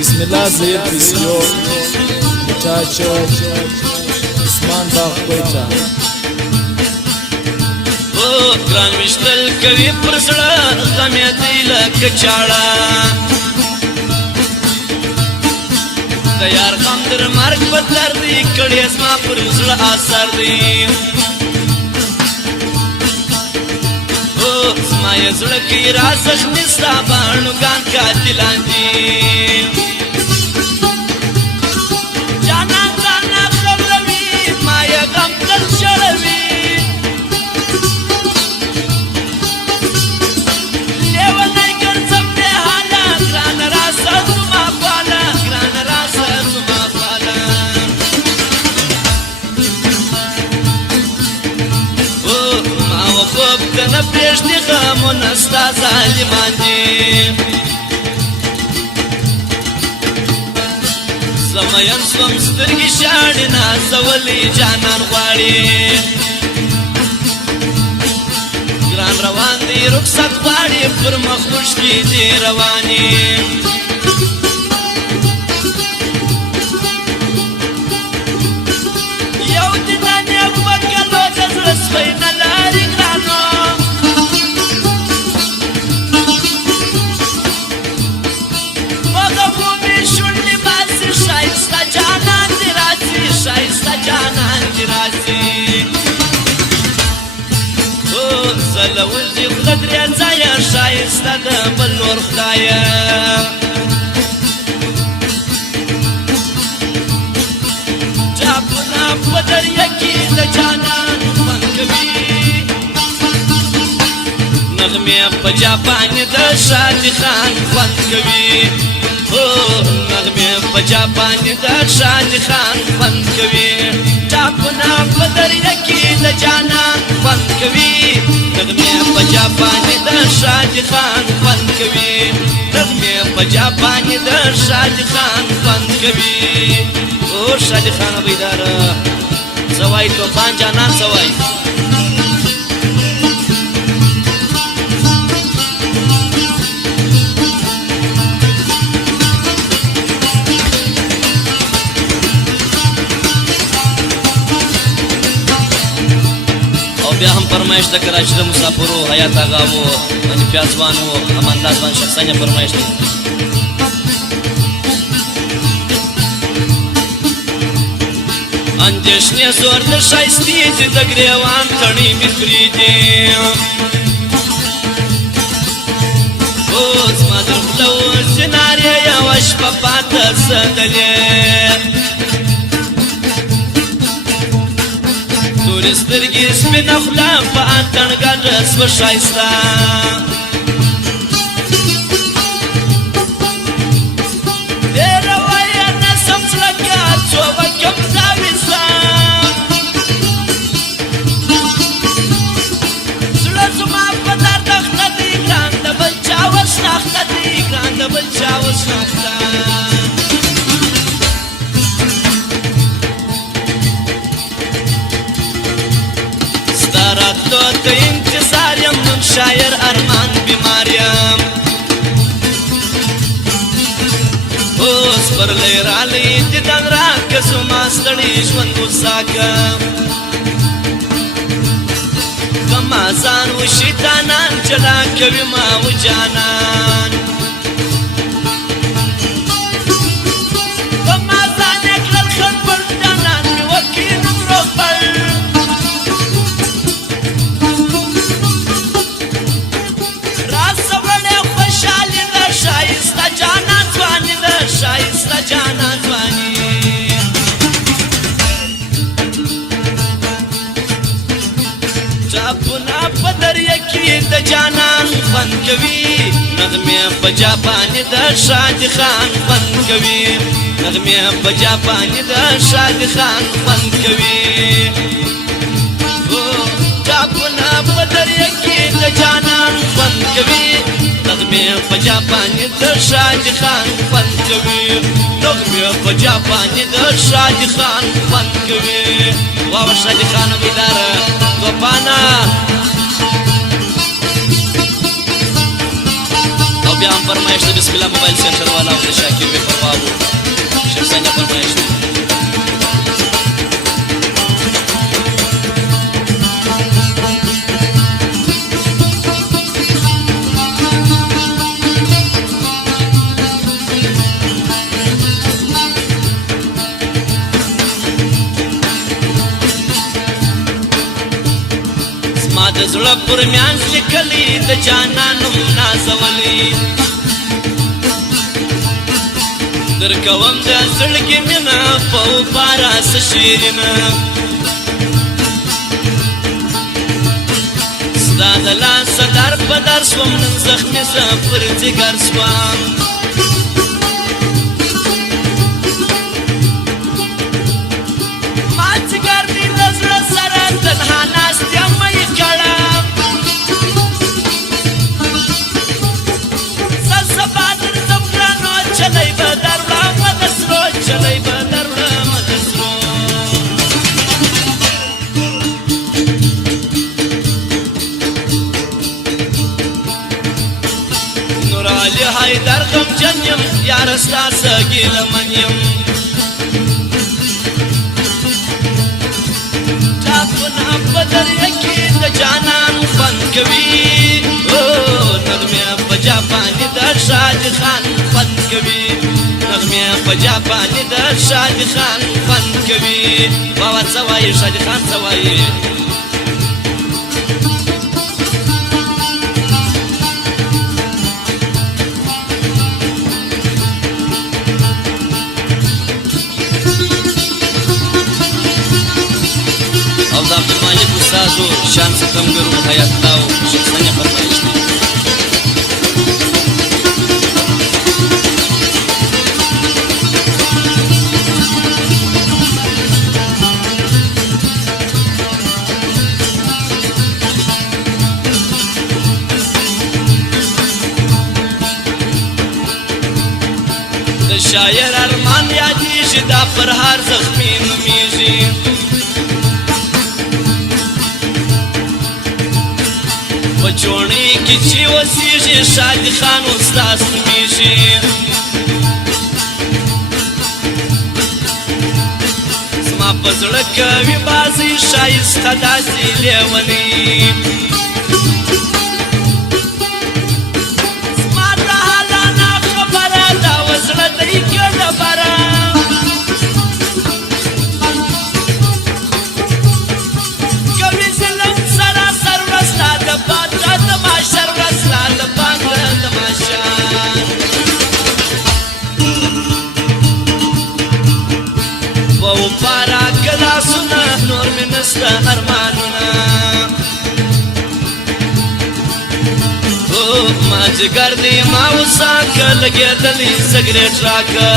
بسم الله زید ویسیو چاچو عثمان باغ کویتا او ګران وشتل کوي پر زړه غم یې دی لکه چاړه د یار غم در مرګ بدلر دی کړي زما پر زړه اثر دی او زما یې زړه کې راز زخمي ستا باڼو ګان قاتلان دي کنه پرېږدي غمونه ستا ظالمان دي زه مین سوم سترګې شاړې نازولې جانان غواړي ګران روان دی رخصت غواړي پر مخ اوښکې دي روانې یو دینه نیک وکړو د زړه سپی نه لارې ګرانو زلوزی خود درې ځایه ښایسته د بل نور خدایه ټاپونه په دریا کې د جانان خوند کوي نغمې په جاپان د شادي خان خوند کوي نغمې په جاپان د شادي خان خوند کوي ټاپونه په دریا کې د جانان خوند کوي نغمې په جاپان د شادي خان خوند کوي نغمې په جاپان د شادي خان خوند کوي او شادي خان بیدار سوای توفان جانان سوای بیا هم فرمایش د کراچۍ د مسافرو حیات آغا وو باندې پیازوان وو امانداز باندې شخصانه فرمایش دی اندېښنې زور د ښایستې دي د ګریوان تڼۍ مې کړي دي اوس ما در خوله اوسې نارې یوه شپه پاته سدلې تورې سترګې سپینه خوله په اتڼ ګډه سوه ښایسته ډېره وایه نسم څلکه څو وکم راویسته زړه زما په درد اخته دی ګران د بل چا وشناخته دی ګران د بل چا وشناخته راتلو ته انتظار یم نن شاعر ارمان بیمار یم اوس پرلی رالی دیدن راکه زما ستړي ژوند وساکه که ما ځان و شیطانان جلا کوي ما و جانان که ما ځان یې کړل خړ پر جانان مې وکړي نن روغبړ شایسته جانان ځواني ټاپونه په دریا کې د جانان خوند کوي نغمې په جاپان د شادي خان خوند کوي نغمې په جاپان د شادي خان خوند کوي ټاپونه په دریا کې د جانان خوند کوي نغمې په جاپان د شادي خان خوند کوي نغمې په جاپان د شادي خان خوند کوي واو شادي خان بیدار توپانا فرمایش د بسم الله موبایل سنټر والا او د شاکر بې پروا وو شیخ ثانیه فرمایش دی زما د زړه پر میانځ لیکلي د جانان نوم نازولی درکوم د زړګي مینه په اوبه راسه شیرینه ستا د لاسه در په در سوم نن زخمي زه پر ځیګر سوم ما ځیګر دې له زړه سره تنها ناست یم مې کړم زه سبا درځم ګرانو چلی به در وړمه د سرو چلی به در وړمه د سرو نور علي حیدر غمجن یم یاره ستا څه ګیلمن یم ټاپونه په دریا کې د جانان خوند کوي نغمې په جاپاني د شادي خان خوند کوي نغمې په جاپاني د شادي خان خوند کوي بابا څه وایي شادي خان څه وایي او د عبدالمالک استازو شان ستمګرو حیات الله او شیخ ثانیه فرمایش دی د شاعر ارمان یادیږي دا پر هر زخمي نومیږي په چوڼۍ کې چې اوسېږي شادي خان استاذ نومیږي زما په زړه کوي بازي ښایسته داسې لیونی زما د حاله نه خبره دا و زړه دی که ډبره کوي ظلم سراسر ورځ ستا د باده د محشر ورځ ستا د باده د محشر په اوبه راکه لاسونه نور مې نسته ارمانونه ما جګر دی ما وساکه لګېدلی سګرېټ راکه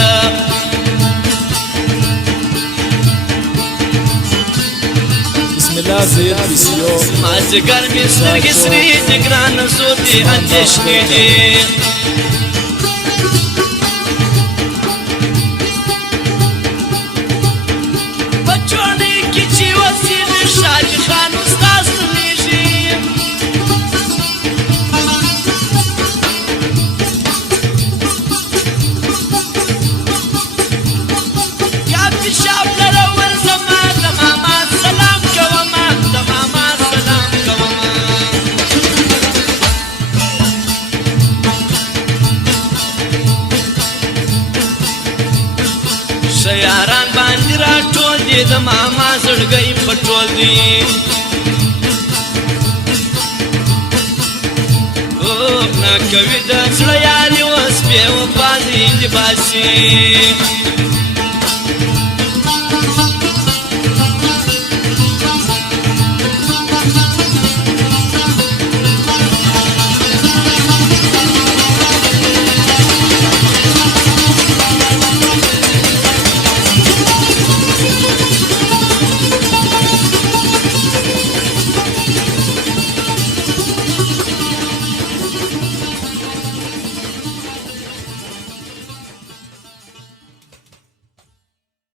بسم الله زید بسیو ما جګر مې سترګې سرې دي ګرانه زور دي اندېښنې دي په چوڼۍ کې چې اوسېږي شادي خان استاذ نومیږي یا پیشاب لرول زما د ماما سلام کومه د ماما سلام کومه شیاران باندې راټول دي د ماما زړګی پټول دي نه کوي د زړه یاري اوس بې وفا دي باسي